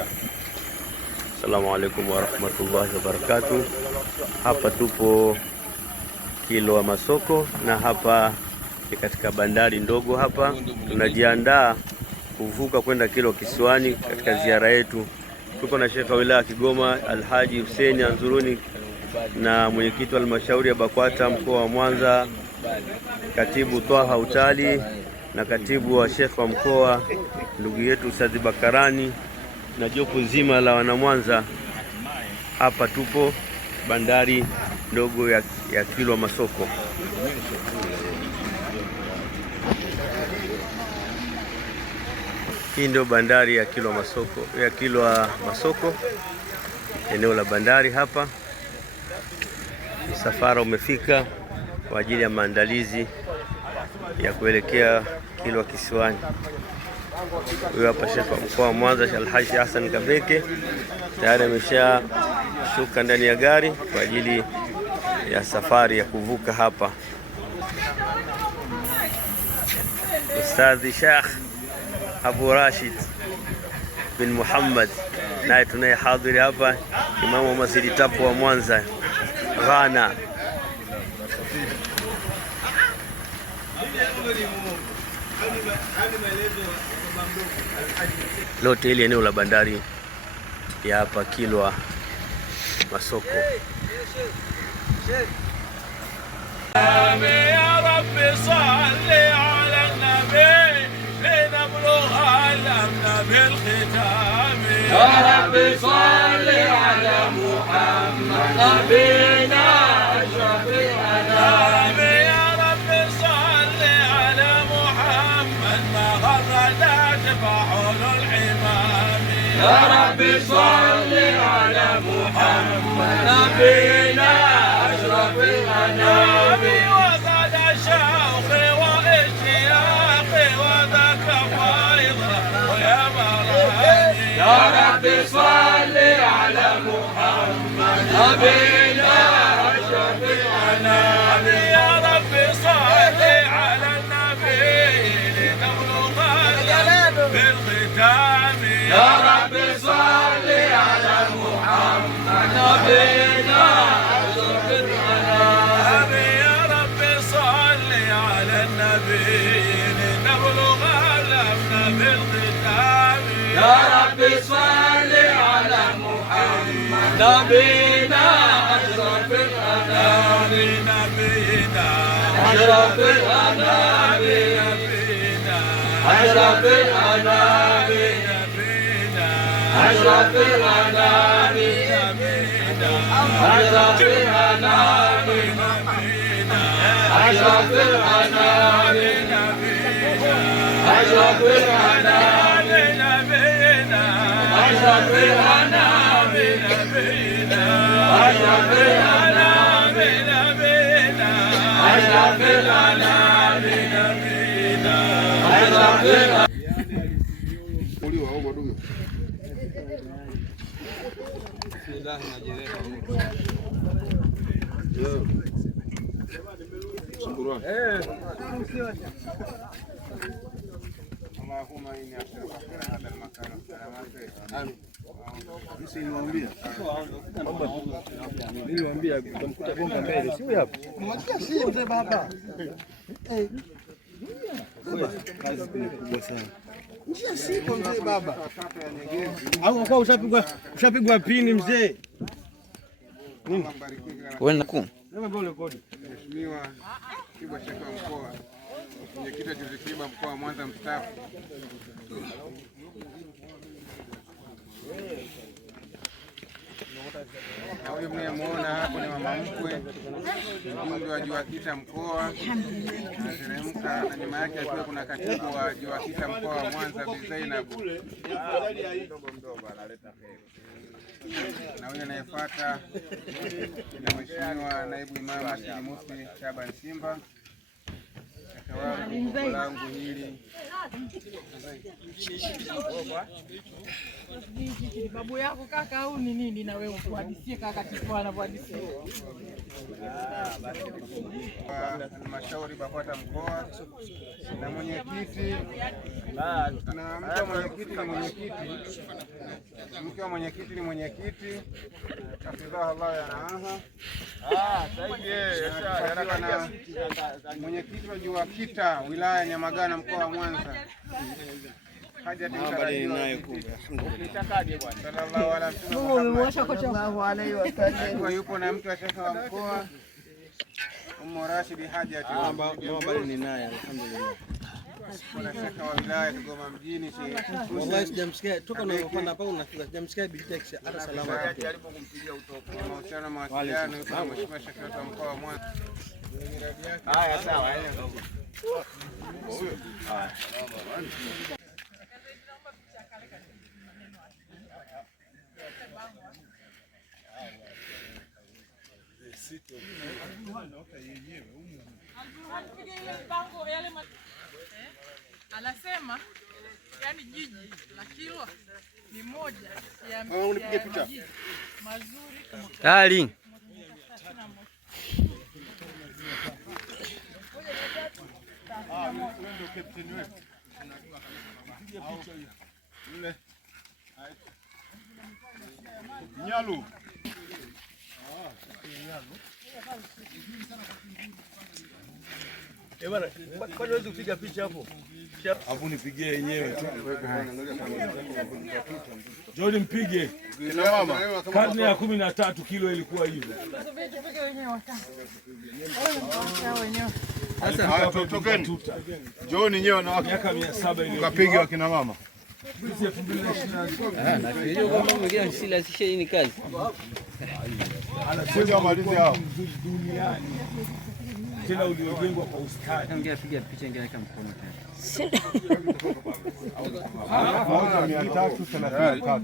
Assalamu alaikum warahmatullahi wabarakatuh. Hapa tupo Kilwa Masoko na hapa ni katika bandari ndogo. Hapa tunajiandaa kuvuka kwenda Kilwa Kisiwani katika ziara yetu. Tuko na Sheikh wa wilaya Kigoma Alhaji Hussein Anzuruni na mwenyekiti wa halmashauri ya BAKWATA mkoa wa Mwanza, katibu Twaha Utali na katibu wa Sheikh wa mkoa ndugu yetu Ustadhi Bakarani na jopo nzima la wana Mwanza. Hapa tupo bandari ndogo ya Kilwa Masoko. Hii ndio bandari ya Kilwa Masoko, eneo la bandari hapa. Msafara umefika kwa ajili ya maandalizi ya kuelekea Kilwa Kisiwani. Huyu hapa Sheikh wa mkoa wa Mwanza Alhaji Hassan Kabeke tayari ameshashuka ndani ya gari kwa ajili ya safari ya kuvuka hapa. Ustadhi Sheikh Abu Rashid bin Muhammad naye tunaye hadhiri hapa, imamu wa Masjidi Tapu wa Mwanza Ghana. Lote hili eneo la bandari ya hapa Kilwa Masoko. Ya Rabbi salli ala nabi linablugha al-amna bil khitam. Ya Rabbi salli ala Muhammad nabina ashrafil anam. Ya Rabbi salli ala Muhammad ma gharradat fa'ulul imam. Ya Rabbi salli ala Muhammad nabina ashrafil anam. وزاد شوقي واشتياقي وذاك فيضة ويا مرامي. يا ربي صل على محمد نبينا أشرف الأنام. يا ربي صل على النبي لنبلغ بالختام. يا ربي صل على محمد نبينا أشرف الأنام. يا ربي صل على النبي لنبلغ الأمن بالختام. يا ربي صل على محمد نبينا أشرف الأنام. نبينا أشرف الأنام. نبينا أشرف الأنام. نبينا أشرف الأنام. نبينا أشرف الأنام. أشرف الأنام. أشرف الأنام. نبينا أشرف الأنام. نبينا أشرف الأنام. نبينا أشرف الأنام. نبينا أشرف الأنام. Niliwaambia utamkuta bomba mbele, si hapo. Unasikia si mzee baba. Kazi kubwa sana. Njia siko mzee baba. Au kwa ushapigwa pini mzee. Wewe naku. Mheshimiwa Kibwa Sheikh wa mkoa, mwenyekiti wa Juzikiba mkoa wa Mwanza mstaafu. Na huyu mnayemuona hapo ni mama mkwe, mjumbe wa JUAKITA mkoa anateremka, na nyuma yake akiwa kuna katibu wa JUAKITA mkoa wa Mwanza Bi Zainab. Na huyu anayefuata na Mheshimiwa naibu imamu Masjid Mufti Shaban Simba, shawabu langu hili. Babu yako kaka au ni nini? Na wewe ukuhadisie kaka kifua anavyohadisia. Halmashauri BAKWATA mkoa na mwenyekiti na mke wa mwenyekiti ni mwenyekiti hafidhahu Allah yanaaha. Na mwenyekiti wa JUAKITA wilaya Nyamagana mkoa wa Mwanza yupo na mtu wa shekhe wa mkoa Umu Rashid Hajati ni naye alhamdulillah. Kuna shekhe wa wilaya Kigoma mjini wallahi sijamsikia toka unapanda hapa unafika sijamsikia bilitaxi hata salama jaribu kumpigia utoka kwa mahusiano mawasiliano yupo mheshimiwa shekhe wa mkoa wa Mwanza. Haya sawa anasema yani jiji la Kilwa ni moja ya majiji mazuri Darling. Nyalu. Bwana, kwani huwezi kupiga picha hapo? Hapo nipigie yenyewe tu. Joni mpige. Karne ya 13 kilo ilikuwa hivyo. Sasa tokeni. Joni nyewe na miaka 700 ile. Ukapiga wakina mama. Na hiyo kama mwingine msilasishe hii ni kazi. Anasema malizi hao duniani. Tena uliojengwa kwa ustadi. Ongea piga picha ingine kama mkono tena. 333